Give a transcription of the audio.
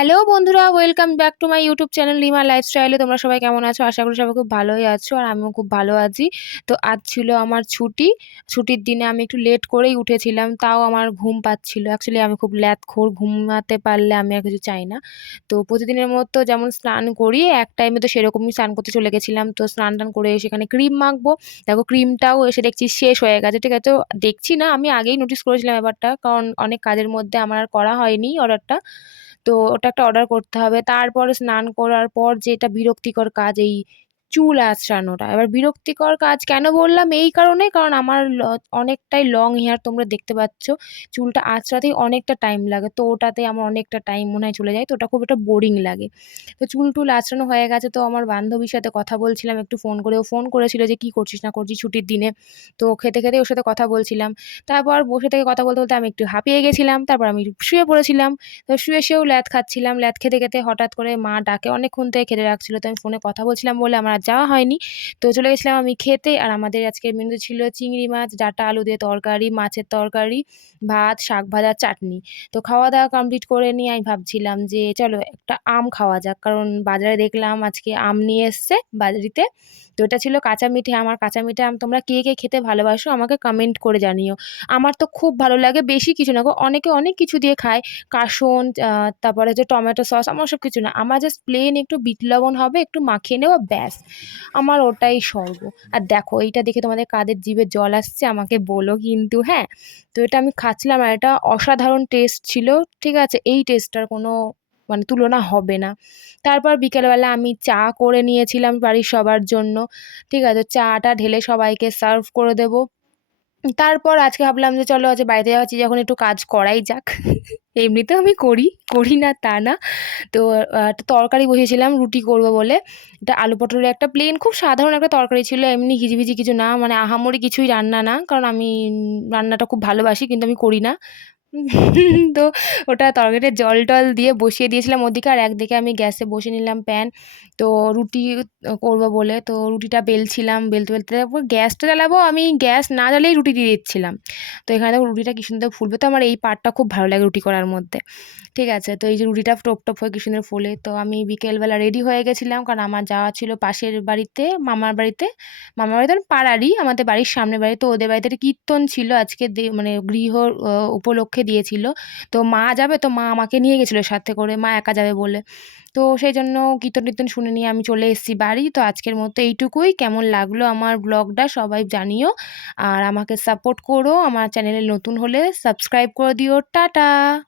Hello বন্ধুরা welcome back to my YouTube channel Lima লাইফস্টাইলে তোমরা সবাই কেমন আছো? আশা করি সবাই খুব ভালোই আছো আর আমিও খুব ভালো আছি। তো আজ ছিল আমার ছুটি। ছুটির দিনে আমি একটু লেট করেই উঠেছিলাম, তাও আমার ঘুম পাচ্ছিল। অ্যাকচুয়ালি আমি খুব ল্যাথখোর ঘুমাতে পারলে আমি আর কিছু চাই না। তো প্রতিদিনের মতো যেমন স্নান করি, এক টাইমে তো সেরকমই স্নান করতে চলে গেছিলাম। তো স্নান টান করে সেখানে ক্রিম মাখবো। দেখো ক্রিমটাও এসে দেখছি শেষ হয়ে গেছে। ঠিক আছে, দেখছি না, আমি আগেই নোটিস করেছিলাম ব্যাপারটা। কারণ অনেক কাজের মধ্যে আমার আর করা হয়নি অর্ডারটা তো ওটা একটা অর্ডার করতে হবে। তারপরে স্নান করার পর যেটা বিরক্তিকর কাজ এই চুল আঁচড়ানোটা। এবার বিরক্তিকর কাজ কেন বললাম? এই কারণে, কারণ আমার অনেকটাই লং হেয়ার তোমরা দেখতে পাচ্ছ। চুলটা আঁচড়াতেই অনেকটা টাইম লাগে। তো ওটাতে আমার অনেকটা টাইম মনে হয় চলে যায়। তো ওটা খুব একটা বোরিং লাগে। তো চুল টুল আঁচড়ানো হয়ে গেছে। তো আমার বান্ধবীর সাথে কথা বলছিলাম। একটু ফোন করে ও ফোন করেছিল যে, কী করছিস না করছিস ছুটির দিনে? তো খেতে খেতে ওর সাথে কথা বলছিলাম। তারপর বসে থেকে কথা বলতে বলতে আমি একটু হাঁপিয়ে গেছিলাম। তারপর আমি শুয়ে পড়েছিলাম। তো শুয়ে শুয়েও ল্যাদ খাচ্ছিলাম। ল্যাদ খেতে খেতে হঠাৎ করে মা ডাকে। অনেকক্ষণ থেকে খেতে রাখছিলো। তো আমি ফোনে কথা বলছিলাম বলে আমার আর যাওয়া হয়নি। তো চলে গেছিলাম আমি খেতে আর আমাদের আজকের মেনুতে ছিল চিংড়ি মাছ, ডাঁটা আলু দিয়ে তরকারি, মাছের তরকারি, ভাত, শাক ভাজা চাটনি। তো খাওয়া দাওয়া কমপ্লিট করে নিয়ে আমি ভাবছিলাম যে চলো একটা আম খাওয়া যাক। কারণ বাজারে দেখলাম আজকে আম নিয়ে এসছে বাজারিতে তো এটা ছিল কাঁচা মিঠে আমার কাঁচা মিঠে আম তোমরা কে কে খেতে ভালোবাসো আমাকে কমেন্ট করে জানিও। আমার তো খুব ভালো লাগে, বেশি কিছু না গো। অনেকে অনেক কিছু দিয়ে খায়। কাসন তারপরে হচ্ছে টমেটো সস, আমার সব কিছু না। আমার জাস্ট প্লেন একটু বিট লবণ হবে, একটু মাখিয়ে নেওয়া ব্যাস। আমার ওটাই স্বর্গ। আর দেখো, এইটা দেখে তোমাদের কাদের জিভে জল আসছে, আমাকে বলো কিন্তু হ্যাঁ? তো এটা আমি খাচ্ছিলাম আর এটা অসাধারণ টেস্ট ছিল, ঠিক আছে? এই টেস্টটার কোনো মানে তুলনা হবে না। তারপর বিকেলবেলা আমি চা করে নিয়েছিলাম বাড়ির সবার জন্য, ঠিক আছে? চাটা ঢেলে সবাইকে সার্ভ করে দেবো। তারপর আজকে ভাবলাম যে চলো আজ বাড়িতে যাচ্ছি যখন একটু কাজ করাই যাক। এমনিতেও আমি করি করি না তা না। তো একটা তরকারি বসিয়েছিলাম, রুটি করব বলে। এটা আলু পটলের একটা প্লেন খুব সাধারণ একটা তরকারি ছিল, এমনি ঘিজিবিজি কিছু না মানে আহামরি কিছুই রান্না না, কারণ আমি রান্নাটা খুব ভালোবাসি, কিন্তু আমি করি না। তো ওটা তরকারিতে জল টল দিয়ে বসিয়ে দিয়েছিলাম ওদিকে আর একদিকে আমি গ্যাসে বসে নিলাম প্যান। তো রুটি করব বলে তো রুটিটা বেলছিলাম, বেলতে বেলতে তারপর গ্যাসটা জ্বালাবো, আমি গ্যাস না জ্বালেই রুটি দিয়ে দিচ্ছিলাম। তো এখানে দেখো রুটিটা কি সুন্দর ফুলবে, তো আমার এই পার্টটা খুব ভালো লাগে রুটি করার মধ্যে। ঠিক আছে, তো এই যে রুটিটা টপ টপ হয়ে কি সুন্দর ফুলে, তো আমি বিকেলবেলা রেডি হয়ে গেছিলাম, কারণ আমার যাওয়া ছিল পাশের বাড়িতে, মামার বাড়িতে। মামার বাড়িতে পাড়ারই, আমাদের বাড়ির সামনে বাড়ি, তো ওদের বাড়িতে কীর্তন ছিল আজকে মানে গৃহ উপলক্ষে দিয়েছিল। তো মা যাবে তো মা আমাকে নিয়ে গেছিল সাথে করে। মা একা যাবে বলে। তো সেই জন্য কীর্তন টীর্তন শুনে নিয়ে আমি চলে এসেছি বাড়ি। তো আজকের মতো এইটুকুই। কেমন লাগল আমার ব্লগটা সবাই জানিও। আর আমাকে সাপোর্ট করো। আমার চ্যানেলে নতুন হলে সাবস্ক্রাইব করে দিও। টাটা!